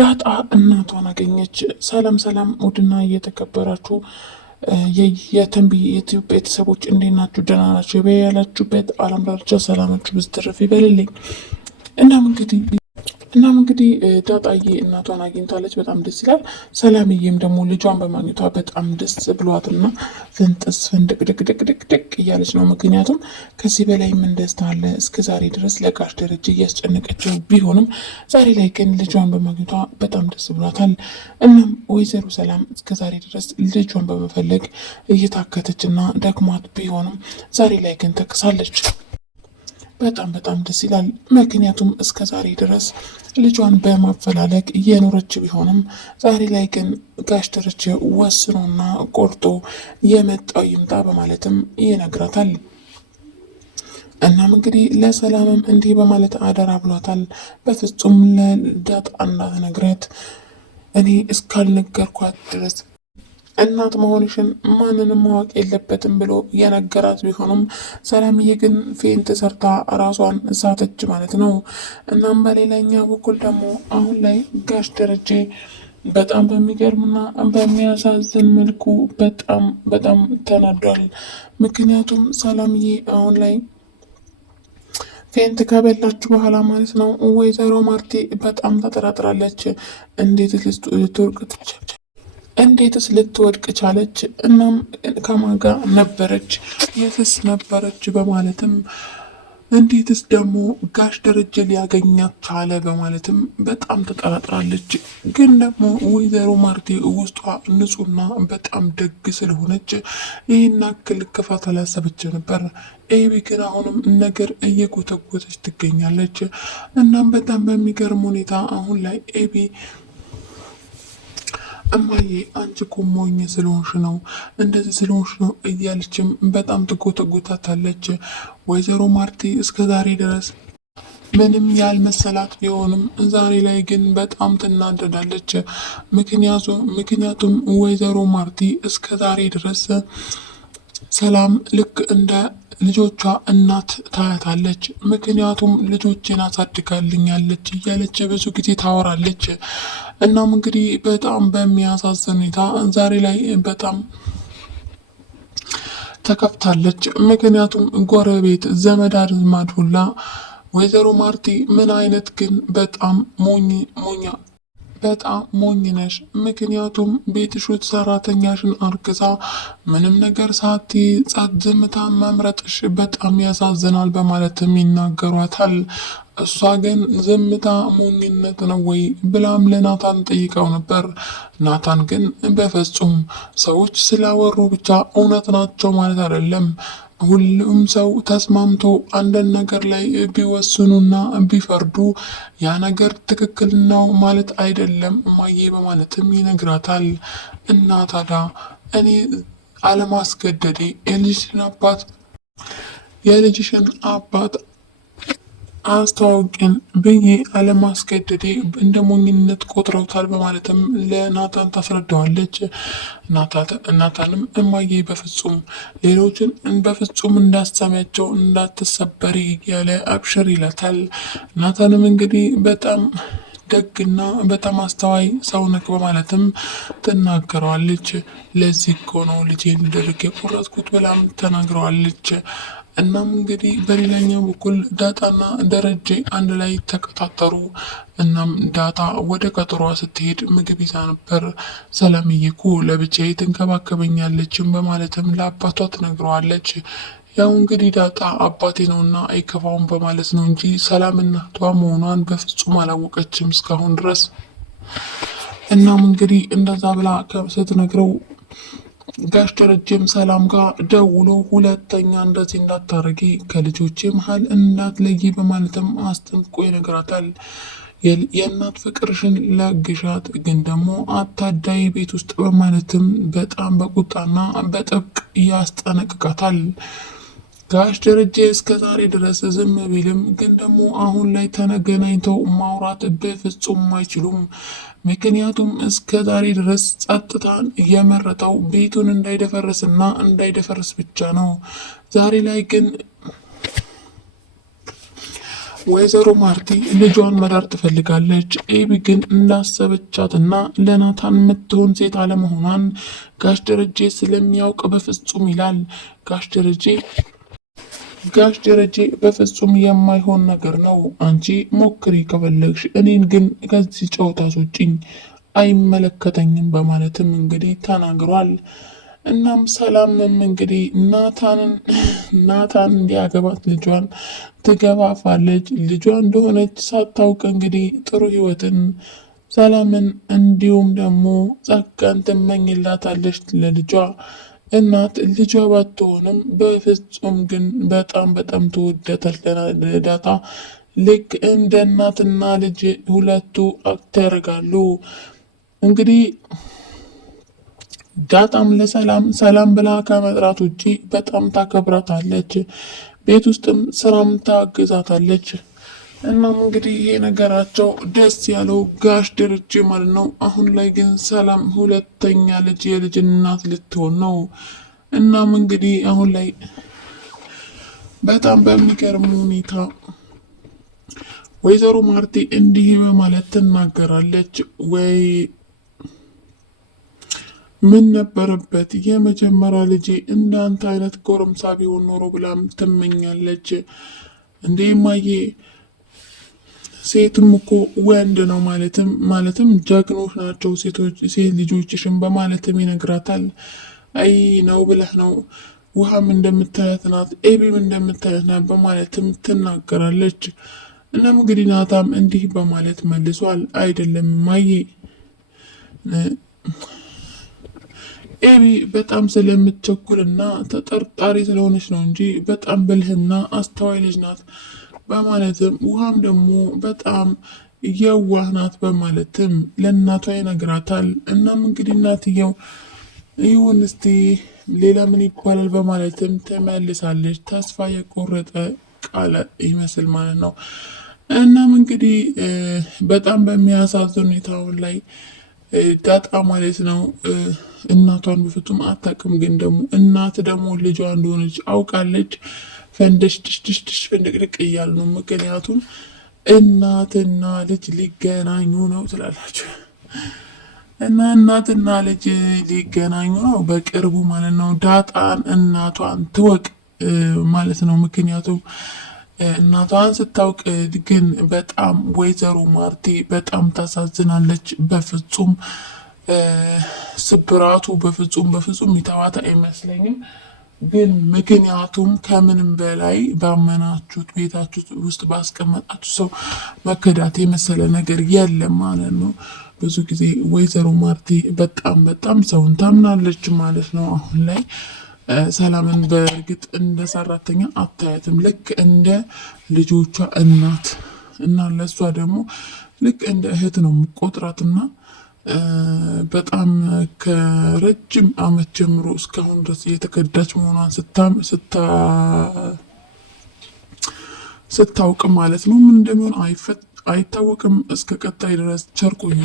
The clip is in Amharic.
ዳጣ እናቷን አገኘች። ሰላም ሰላም፣ ውድና እየተከበራችሁ የተንቢ የኢትዮጵያ ቤተሰቦች እንዴት ናችሁ? ደህና ናቸው? ያላችሁበት አለም ዳርቻ ሰላማችሁ ብዝትርፍ ይበልልኝ። እናም እንግዲህ ዳጣዬ እናቷን አግኝታለች። በጣም ደስ ይላል። ሰላምዬም ደግሞ ልጇን በማግኘቷ በጣም ደስ ብሏትና ፍንጥስ ፍንድቅድቅድቅድቅ እያለች ነው። ምክንያቱም ከዚህ በላይ ምን ደስታ አለ? እስከ ዛሬ ድረስ ለጋሽ ደረጀ እያስጨነቀችው ቢሆንም ዛሬ ላይ ግን ልጇን በማግኘቷ በጣም ደስ ብሏታል። እናም ወይዘሮ ሰላም እስከ ዛሬ ድረስ ልጇን በመፈለግ እየታከተችና ደክሟት ቢሆንም ዛሬ ላይ ግን ተክሳለች። በጣም ደስ ይላል። ምክንያቱም እስከ ዛሬ ድረስ ልጇን በማፈላለግ እየኖረች ቢሆንም ዛሬ ላይ ግን ጋሽ ደረጀ ወስኖና ቆርጦ የመጣው ይምጣ በማለትም ይነግራታል። እናም እንግዲህ ለሰላምም እንዲህ በማለት አደራ ብሏታል። በፍጹም ለዳጣ እንዳትነግራት እኔ እስካልነገርኳት ድረስ እናት መሆንሽን ማንንም ማወቅ የለበትም ብሎ የነገራት ቢሆንም ሰላምዬ ግን ፌንት ሰርታ ራሷን እሳተች ማለት ነው። እናም በሌላኛ በኩል ደግሞ አሁን ላይ ጋሽ ደረጀ በጣም በሚገርምና በሚያሳዝን መልኩ በጣም ተናዷል። ምክንያቱም ሰላምዬ አሁን ላይ ፌንት ከበላች በኋላ ማለት ነው ወይዘሮ ማርቲ በጣም ተጠራጥራለች። እንዴትስ ልትወድቅ ቻለች? እናም ከማጋ ነበረች? የትስ ነበረች? በማለትም እንዴትስ ደግሞ ጋሽ ደረጀ ሊያገኛት ቻለ? በማለትም በጣም ተጠራጥራለች። ግን ደግሞ ወይዘሮ ማርቴ ውስጧ ንጹሕና በጣም ደግ ስለሆነች ይህን ያክል ክፋት አላሰበች ነበር። ኤቢ ግን አሁንም ነገር እየጎተጎተች ትገኛለች። እናም በጣም በሚገርም ሁኔታ አሁን ላይ ኤቢ እማዬ አንቺ እኮ ሞኝ ስለሆንሽ ነው እንደዚህ ስለሆንሽ ነው እያለችም በጣም ትጎተጎታታለች። ወይዘሮ ማርቲ እስከ ዛሬ ድረስ ምንም ያልመሰላት ቢሆንም ዛሬ ላይ ግን በጣም ትናደዳለች። ምክንያቱም ወይዘሮ ማርቲ እስከ ዛሬ ድረስ ሰላም ልክ እንደ ልጆቿ እናት ታያታለች። ምክንያቱም ልጆችን አሳድጋልኛለች እያለች ብዙ ጊዜ ታወራለች። እናም እንግዲህ በጣም በሚያሳዝን ሁኔታ ዛሬ ላይ በጣም ተከፍታለች። ምክንያቱም ጎረቤት፣ ዘመድ አዝማድ ሁላ ወይዘሮ ማርቲ ምን አይነት ግን በጣም ሞኝ ነሽ። ምክንያቱም ቤትሽ ውስጥ ሰራተኛሽን አርግዛ ምንም ነገር ሳቲ ዝምታ መምረጥሽ በጣም ያሳዝናል በማለትም ይናገሯታል። እሷ ግን ዝምታ ሞኝነት ነው ወይ ብላም ለናታን ጠይቀው ነበር። ናታን ግን በፍጹም ሰዎች ስላወሩ ብቻ እውነት ናቸው ማለት አይደለም። ሁሉም ሰው ተስማምቶ አንድን ነገር ላይ ቢወስኑና ቢፈርዱ ያ ነገር ትክክል ነው ማለት አይደለም እማዬ በማለትም ይነግራታል። እና ታዲያ እኔ አለማስገደዴ የልጅሽን አባት አስተዋውቅን ብዬ አለማስገደዴ እንደ ሞኝነት ቆጥረውታል በማለትም ለናታን ታስረዳዋለች። ናታንም እማዬ በፍጹም ሌሎችን በፍጹም እንዳሰሚያቸው እንዳትሰበሪ ያለ አብሽር ይላታል። ናታንም እንግዲህ በጣም ደግና በጣም አስተዋይ ሰው ነክ በማለትም ትናገረዋለች። ለዚህ እኮ ነው ልጄን ደርግ የቆረጥኩት ብላም ተናግረዋለች። እናም እንግዲህ በሌላኛው በኩል ዳጣና ደረጀ አንድ ላይ ተቀጣጠሩ። እናም ዳጣ ወደ ቀጠሯ ስትሄድ ምግብ ይዛ ነበር። ሰላምዬ እኮ ለብቻዬ ትንከባከበኛለችም በማለትም ለአባቷ ትነግረዋለች። ያው እንግዲህ ዳጣ አባቴ ነውና አይከፋውም በማለት ነው እንጂ ሰላም እናቷ መሆኗን በፍጹም አላወቀችም እስካሁን ድረስ። እናም እንግዲህ እንደዛ ብላ ስትነግረው ጋሽ ደረጀም ሰላም ጋር ደውሎ ሁለተኛ እንደዚህ እንዳታረጊ ከልጆቼ መሀል እንዳትለይ በማለትም አስጠንቅቆ ይነግራታል። የእናት ፍቅርሽን ለግሻት ግን ደግሞ አታዳይ ቤት ውስጥ በማለትም በጣም በቁጣና በጥብቅ ያስጠነቅቃታል። ጋሽ ደረጀ እስከ ዛሬ ድረስ ዝም ቢልም ግን ደግሞ አሁን ላይ ተገናኝተው ማውራት በፍጹም አይችሉም። ምክንያቱም እስከ ዛሬ ድረስ ጸጥታን የመረጠው ቤቱን እንዳይደፈርስና እንዳይደፈርስ ብቻ ነው። ዛሬ ላይ ግን ወይዘሮ ማርቲ ልጇን መዳር ትፈልጋለች። ኤቢ ግን እንዳሰበቻትና ለናታን የምትሆን ሴት አለመሆኗን ጋሽ ደረጀ ስለሚያውቅ በፍጹም ይላል። ጋሽ ደረጀ በፍጹም የማይሆን ነገር ነው። አንቺ ሞክሪ ከፈለግሽ፣ እኔን ግን ከዚህ ጨዋታ አስወጪኝ፣ አይመለከተኝም በማለትም እንግዲህ ተናግሯል። እናም ሰላምም እንግዲህ ናታን እንዲያገባት ልጇን ትገፋፋለች። ልጇ እንደሆነች ሳታውቅ እንግዲህ ጥሩ ህይወትን ሰላምን እንዲሁም ደግሞ ጸጋን ትመኝላታለች ለልጇ እናት። ልጇ ባትሆንም በፍጹም ግን በጣም በጣም ትወዳታለች። ዳጣ ልክ እንደ እናትና ልጅ ሁለቱ አክት ያደርጋሉ እንግዲህ ዳጣም ሰላም ብላ ከመጥራት ውጪ በጣም ታከብራታለች። ቤት ውስጥም ስራም ታግዛታለች። እናም እንግዲህ ይሄ ነገራቸው ደስ ያለው ጋሽ ደረጀ ማለት ነው። አሁን ላይ ግን ሰላም ሁለተኛ የልጅ እናት ልትሆን ነው። እናም እንግዲህ አሁን ላይ በጣም በሚገርም ሁኔታ ወይዘሮ ማርቲ እንዲህ በማለት ትናገራለች። ወይ ምን ነበረበት የመጀመሪያ ልጄ እንዳንተ አይነት ጎረምሳ ቢሆን ኖሮ ብላም ትመኛለች። እንዴ ማዬ ሴትም እኮ ወንድ ነው ማለትም ጀግኖች ናቸው ሴት ልጆችሽን በማለትም ይነግራታል። አይ ነው ብለህ ነው፣ ውሃም እንደምታያት ናት፣ ኤቢም እንደምታያት ናት በማለትም ትናገራለች። እናም እንግዲህ ናታም እንዲህ በማለት መልሷል። አይደለም ማዬ ኤቢ በጣም ስለምትቸኩልና ተጠርጣሪ ስለሆነች ነው እንጂ በጣም ብልህና አስተዋይ ልጅ ናት በማለትም ውሃም ደግሞ በጣም የዋህ ናት በማለትም ለእናቷ ይነግራታል። እናም እንግዲህ እናትየው ይሁን እስቲ ሌላ ምን ይባላል በማለትም ትመልሳለች። ተስፋ የቆረጠ ቃል ይመስል ማለት ነው። እናም እንግዲህ በጣም በሚያሳዝን ሁኔታውን ላይ ዳጣ ማለት ነው እናቷን በፍጹም አታውቅም። ግን ደግሞ እናት ደግሞ ልጇ እንደሆነች አውቃለች። ፈንደሽ ድሽድሽድሽ ፍንድቅድቅ እያሉ ነው። ምክንያቱም እናትና ልጅ ሊገናኙ ነው ትላላችሁ እና እናትና ልጅ ሊገናኙ ነው በቅርቡ ማለት ነው። ዳጣን እናቷን ትወቅ ማለት ነው። ምክንያቱም እናቷን ስታውቅ ግን በጣም ወይዘሮ ማርቲ በጣም ታሳዝናለች። በፍጹም ስብራቱ በፍጹም ይተዋት አይመስለኝም። ግን ምክንያቱም ከምንም በላይ ባመናችሁት ቤታችሁ ውስጥ ባስቀመጣችሁ ሰው መከዳት የመሰለ ነገር የለም ማለት ነው። ብዙ ጊዜ ወይዘሮ ማርቲ በጣም ሰውን ታምናለች ማለት ነው። አሁን ላይ ሰላምን በእርግጥ እንደ ሰራተኛ አታያትም። ልክ እንደ ልጆቿ እናት እና ለእሷ ደግሞ ልክ እንደ እህት ነው የምቆጥራትና በጣም ከረጅም ዓመት ጀምሮ እስካሁን ድረስ የተከዳች መሆኗን ስታውቅ ማለት ነው። ምን እንደሚሆን አይታወቅም። እስከ ቀጣይ ድረስ ቸር ቆዩ።